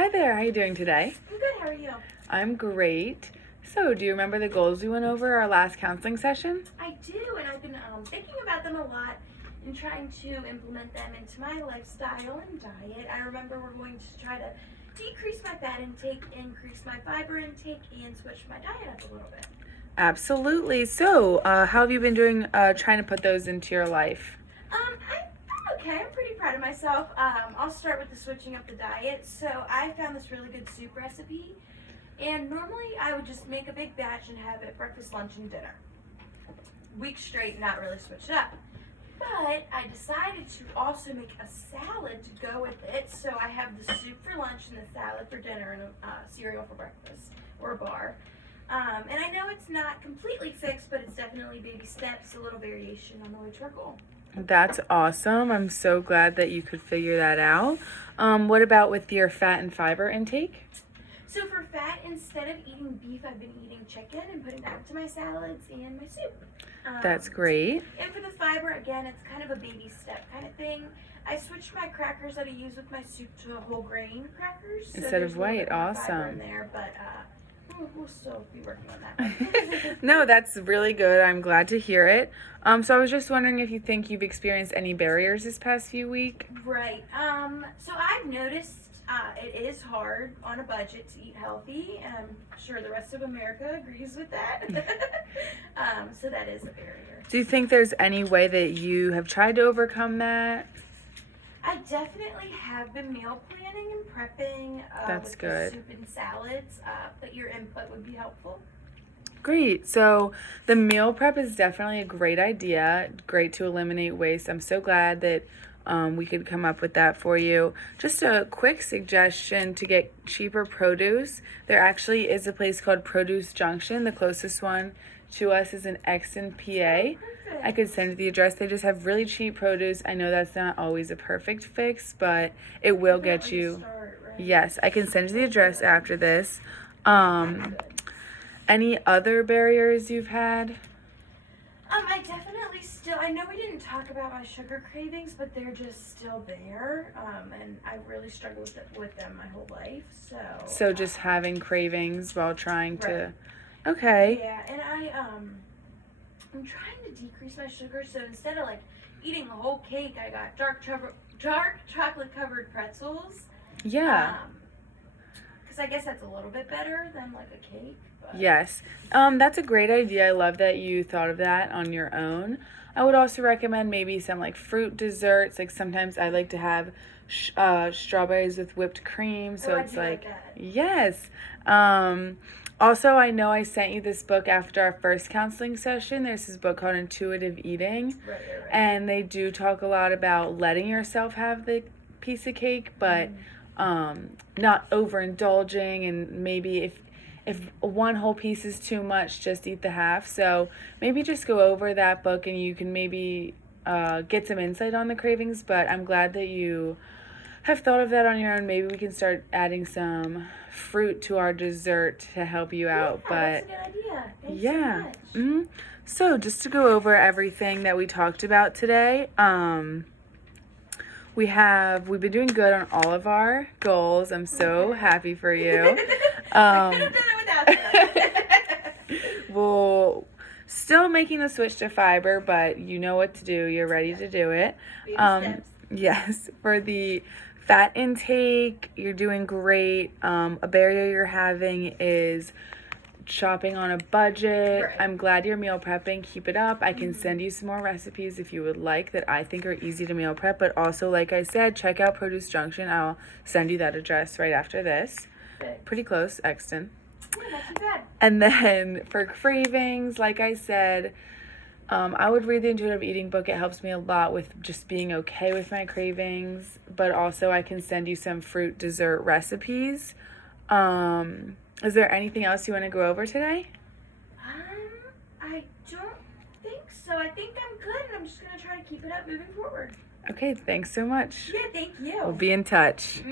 Hi there, how are you doing today? I'm good, how are you? I'm great. So, do you remember the goals we went over our last counseling session? I do, and I've been thinking about them a lot and trying to implement them into my lifestyle and diet. I remember we're going to try to decrease my fat intake, increase my fiber intake, and switch my diet up a little bit. Absolutely. So, how have you been doing trying to put those into your life? I'm okay. I'm pretty proud of myself. I'll start with the switching up the diet. So I found this really good soup recipe, and normally I would just make a big batch and have it breakfast, lunch, and dinner. Weeks straight, not really switch it up. But I decided to also make a salad to go with it. So I have the soup for lunch and the salad for dinner and a cereal for breakfast or a bar. And I know it's not completely fixed, but it's definitely baby steps, a little variation on the way to our goal. That's awesome. I'm so glad that you could figure that out. What about with your fat and fiber intake? So for fat, instead of eating beef, I've been eating chicken and putting that into my salads and my soup. That's great. And for the fiber, again, it's kind of a baby step kind of thing. I switched my crackers that I use with my soup to whole grain crackers. Instead of white, Fiber awesome. in there, but we'll still be working on that. No, that's really good. I'm glad to hear it. So I was just wondering if you think you've experienced any barriers this past few week. Right. So I've noticed it is hard on a budget to eat healthy, and I'm sure the rest of America agrees with that. So that is a barrier. Do you think there's any way that you have tried to overcome that? I definitely have been meal planning and prepping That's with good. The soup and salads, but your input would be helpful. Great. So the meal prep is definitely a great idea. Great to eliminate waste. I'm so glad that we could come up with that for you. Just a quick suggestion to get cheaper produce. There actually is a place called Produce Junction. The closest one to us is in Exton, PA. Perfect. I could send you the address. They just have really cheap produce. I know that's not always a perfect fix, but it will get Definitely you. start, right? Yes, I can send you the address after this. Any other barriers you've had? I definitely still, I know we didn't talk about my sugar cravings, but they're just still there. And I really struggled with them my whole life. So just having cravings while trying to. Right. Okay. Yeah, and I'm trying to decrease my sugar. So instead of like eating a whole cake, I got dark chocolate covered pretzels. Yeah. Because I guess that's a little bit better than like a cake. But Yes. That's a great idea. I love that you thought of that on your own. I would also recommend maybe some like fruit desserts. Like sometimes I like to have strawberries with whipped cream. So I it's do like, that. yes. Also, I know I sent you this book after our first counseling session. There's this book called Intuitive Eating. Right. And they do talk a lot about letting yourself have the piece of cake, but not overindulging, and maybe if one whole piece is too much, just eat the half. So maybe just go over that book and you can maybe get some insight on the cravings. But I'm glad that you have thought of that on your own. Maybe we can start adding some fruit to our dessert to help you out. That's a good idea. Thanks Yeah. so much. So just to go over everything that we talked about today, we've been doing good on all of our goals. I'm so happy for you. I could have done it without that. Well, still making the switch to fiber, but you know what to do. You're ready to do it. Baby steps. Yes, for the fat intake, you're doing great. A barrier you're having is shopping on a budget. Right. I'm glad you're meal prepping. Keep it up. I can send you some more recipes if you would like that I think are easy to meal prep. But also, like I said, check out Produce Junction. I'll send you that address right after this. Perfect. Pretty close, Exton. Yeah, not too bad. And then for cravings, like I said, I would read the Intuitive Eating book. It helps me a lot with just being okay with my cravings. But also, I can send you some fruit dessert recipes. Is there anything else you want to go over today? I don't think so. I think I'm good, and I'm just gonna try to keep it up moving forward. Okay, thanks so much. Yeah, thank you. We'll be in touch.